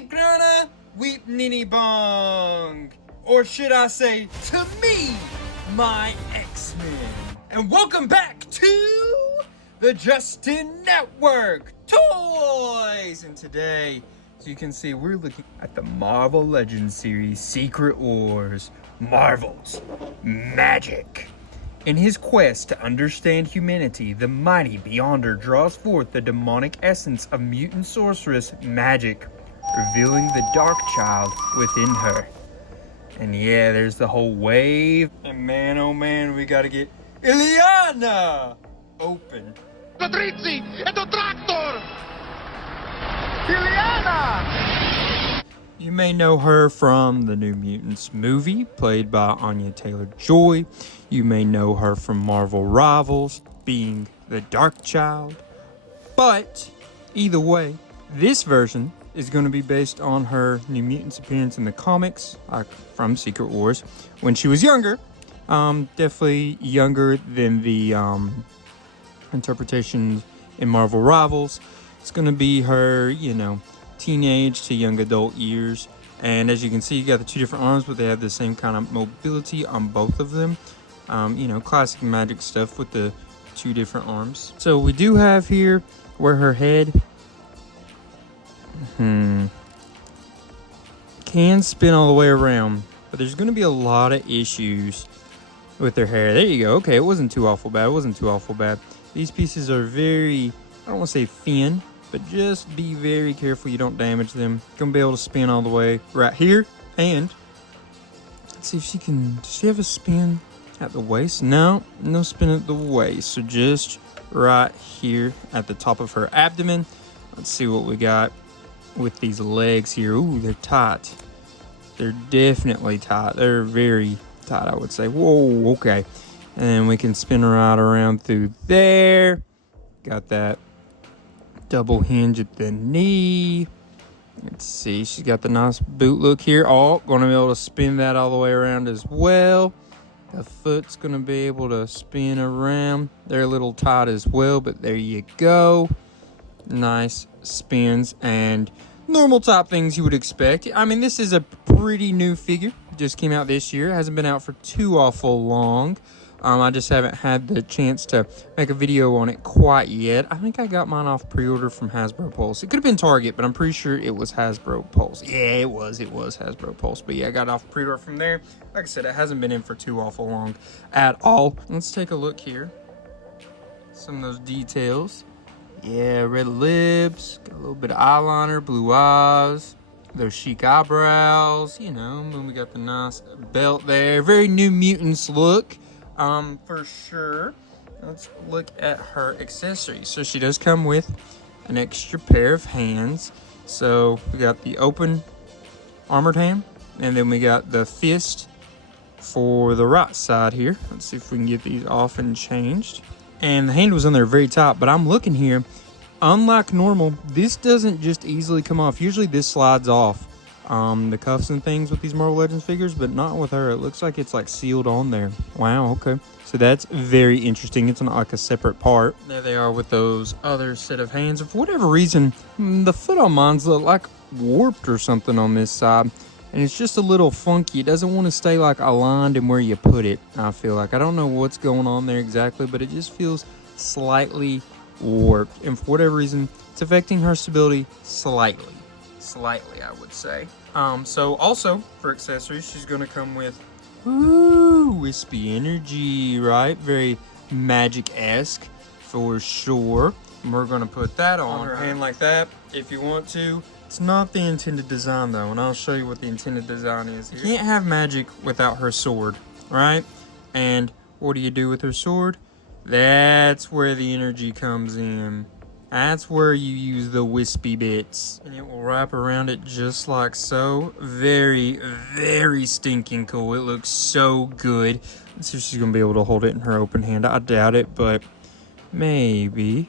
Weep Grana, Weep Nini Bong. Or should I say, to me, my X-Men. And welcome back to the Justin Network Toys. And today, as you can see, we're looking at the Marvel Legends series, Secret Wars, Marvel's Magik. In his quest to understand humanity, the mighty Beyonder draws forth the demonic essence of mutant sorceress Magik, revealing the Dark Child within her. And yeah, there's the whole wave. And man, oh man, we gotta get Ileana open. Patrizzi, è un tractor! Ileana! You may know her from the New Mutants movie, played by Anya Taylor-Joy. You may know her from Marvel Rivals, being the Dark Child. But either way, this version is going to be based on her New Mutants appearance in the comics, from Secret Wars, when she was younger. Definitely younger than the interpretations in Marvel Rivals. It's going to be her, you know, teenage to young adult years. And as you can see, you got the two different arms, but they have the same kind of mobility on both of them. You know, classic Magik stuff with the two different arms. So we do have here where her head can spin all the way around, but there's going to be a lot of issues with her hair. There you go. Okay, it wasn't too awful bad. It wasn't too awful bad. These pieces are very, I don't want to say thin, but just be very careful you don't damage them. Gonna be able to spin all the way right here. And let's see if she can, does she have a spin at the waist? No spin at the waist. So just right here at the top of her abdomen. Let's see what we got with these legs here. Ooh, they're tight. They're definitely tight. They're very tight, I would say. Whoa, okay. And then we can spin right around through there. Got that double hinge at the knee. Let's see, she's got the nice boot look here. Oh, gonna be able to spin that all the way around as well. The foot's gonna be able to spin around. They're a little tight as well, but there you go. Nice spins and normal type things you would expect. I mean, this is a pretty new figure. Just came out this year. It hasn't been out for too awful long. I just haven't had the chance to make a video on it quite yet. I think I got mine off pre-order from Hasbro Pulse. It could have been Target, but I'm pretty sure it was Hasbro Pulse. Yeah, it was Hasbro Pulse. But yeah, I got it off pre-order from there. Like I said, it hasn't been in for too awful long at all. Let's take a look here. Some of those details. Yeah, red lips, got a little bit of eyeliner, blue eyes, those chic eyebrows, you know, and then we got the nice belt there. Very New Mutants look. For sure. Let's look at her accessories. So she does come with an extra pair of hands. So we got the open armored hand, and then we got the fist for the right side here. Let's see if we can get these off and changed. And the hand was on there very tight, but I'm looking here. Unlike normal, this doesn't just easily come off. Usually this slides off. The cuffs and things with these Marvel Legends figures, but not with her. It looks like it's like sealed on there. Wow, okay. So that's very interesting. It's not like a separate part. There they are with those other set of hands. For whatever reason, the foot on mine's like warped or something on this side. And it's just a little funky. It doesn't want to stay like aligned in where you put it, I feel like. I don't know what's going on there exactly, but it just feels slightly warped. And for whatever reason, it's affecting her stability slightly. Slightly, I would say. So also for accessories, she's going to come with wispy energy, right? Very Magik-esque for sure. And we're going to put that on her hand like that if you want to. It's not the intended design though, and I'll show you what the intended design is. You can't have Magik without her sword, right? And what do you do with her sword? That's where the energy comes in. That's where you use the wispy bits. And it will wrap around it just like so. Very, very stinking cool. It looks so good. Let's see if she's going to be able to hold it in her open hand. I doubt it, but maybe.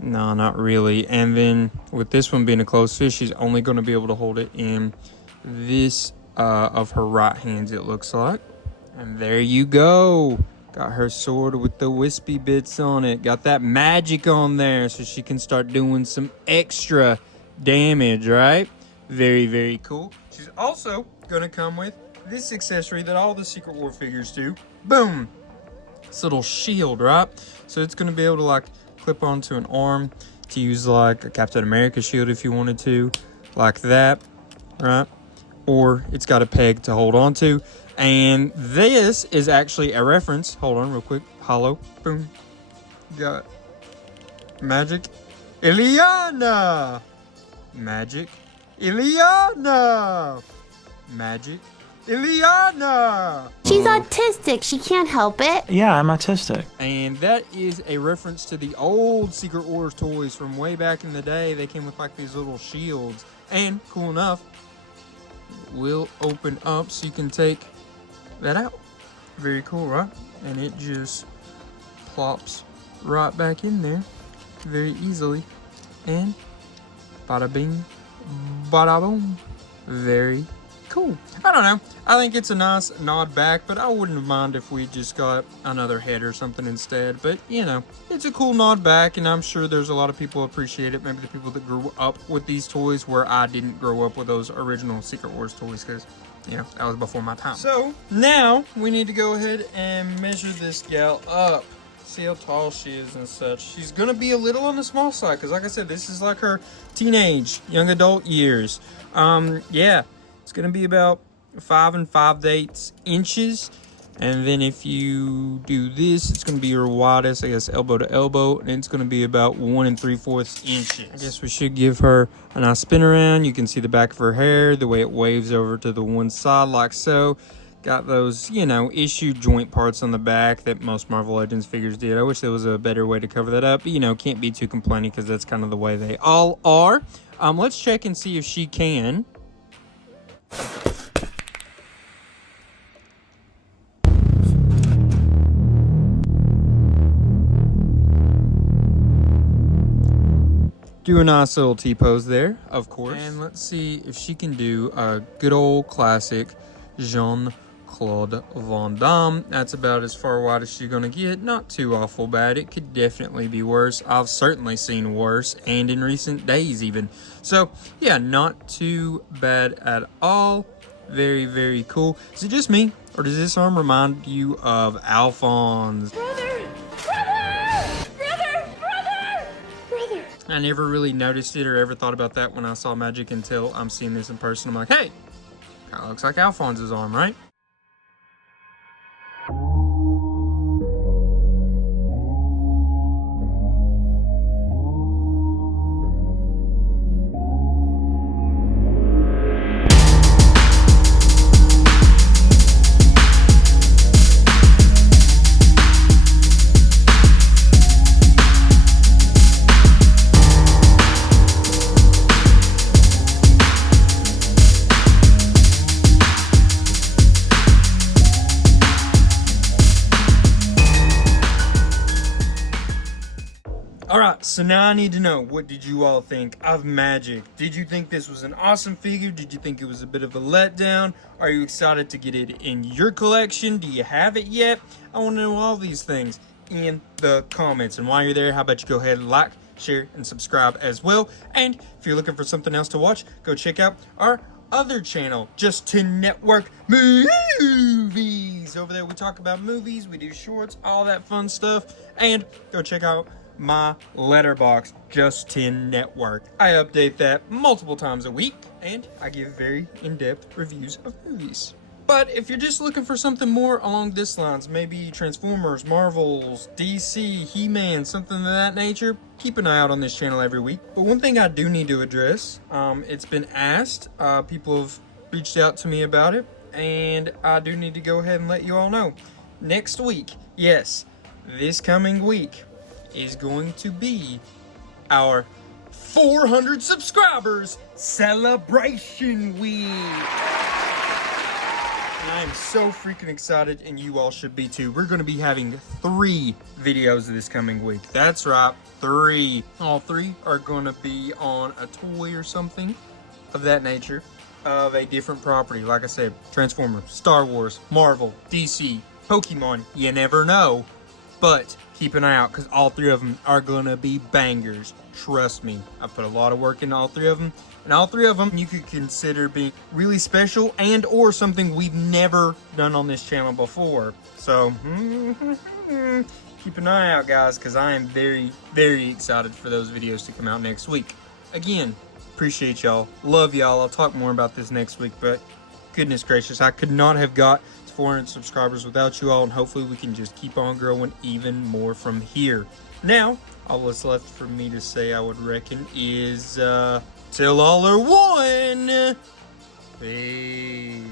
No, not really. And then with this one being a closed fist, she's only going to be able to hold it in this of her right hand, it looks like. And there you go. Got her sword with the wispy bits on it. Got that magic on there so she can start doing some extra damage, right? Very, very cool. She's also gonna come with this accessory that all the Secret War figures do. Boom! This little shield, right? So it's gonna be able to like clip onto an arm to use like a Captain America shield if you wanted to, like that, right? Or it's got a peg to hold on to. And this is actually a reference. Hold on real quick. Hollow. Boom. Got Magik. Ileana. Magik. Ileana. Magik. Ileana. She's autistic. She can't help it. Yeah, I'm autistic. And that is a reference to the old Secret Wars toys from way back in the day. They came with like these little shields. And cool enough, it will open up so you can take that out. Very cool, right? And it just plops right back in there very easily. And bada bing, bada boom. Very cool. I don't know. I think it's a nice nod back, but I wouldn't mind if we just got another head or something instead. But, you know, it's a cool nod back, and I'm sure there's a lot of people appreciate it. Maybe the people that grew up with these toys where I didn't grow up with those original Secret Wars toys because, you know, that was before my time. So, now we need to go ahead and measure this gal up. See how tall she is and such. She's gonna be a little on the small side because, like I said, this is like her teenage, young adult years. Yeah. It's going to be about 5 5/8 inches. And then if you do this, it's going to be your widest, I guess, elbow to elbow. And it's going to be about 1 3/4 inches. I guess we should give her a nice spin around. You can see the back of her hair, the way it waves over to the one side like so. Got those, you know, issue joint parts on the back that most Marvel Legends figures did. I wish there was a better way to cover that up. But, you know, can't be too complaining because that's kind of the way they all are. Let's check and see if she can. Do a nice little T-pose there, of course. And let's see if she can do a good old classic Jean-Claude Van Damme. That's about as far wide as she's gonna get. Not too awful bad. It could definitely be worse. I've certainly seen worse, and in recent days even. So, yeah, not too bad at all. Very, very cool. Is it just me, or does this arm remind you of Alphonse? I never really noticed it or ever thought about that when I saw Magik until I'm seeing this in person. I'm like, hey, kind of looks like Alphonse's arm, right? Alright, so now I need to know, what did you all think of Magik? Did you think this was an awesome figure? Did you think it was a bit of a letdown? Are you excited to get it in your collection? Do you have it yet? I want to know all these things in the comments. And while you're there, how about you go ahead and like, share, and subscribe as well. And if you're looking for something else to watch, go check out our other channel, Just 10 Network Movies. Over there we talk about movies, we do shorts, all that fun stuff. And go check out my letterbox, Just 10 Network. I update that multiple times a week, and I give very in-depth reviews of movies. But if you're just looking for something more along this lines, maybe Transformers, Marvels, DC, He-Man, something of that nature, keep an eye out on this channel every week. But one thing I do need to address, it's been asked, people have reached out to me about it, and I do need to go ahead and let you all know. Next week, yes, this coming week, is going to be our 400 subscribers celebration week. And I am so freaking excited, and you all should be too. We're going to be having 3 videos this coming week. That's right, 3. All 3 are going to be on a toy or something of that nature of a different property. Like I said, Transformers, Star Wars, Marvel, DC, Pokemon, you never know. But keep an eye out because all 3 of them are going to be bangers. Trust me, I put a lot of work into all 3 of them. And all 3 of them you could consider being really special and or something we've never done on this channel before. So, keep an eye out, guys, because I am very, very excited for those videos to come out next week. Again, appreciate y'all. Love y'all. I'll talk more about this next week, but goodness gracious, I could not have got 400 subscribers without you all, and hopefully we can just keep on growing even more from here. Now, all that's left for me to say, I would reckon, is till all are one. Peace.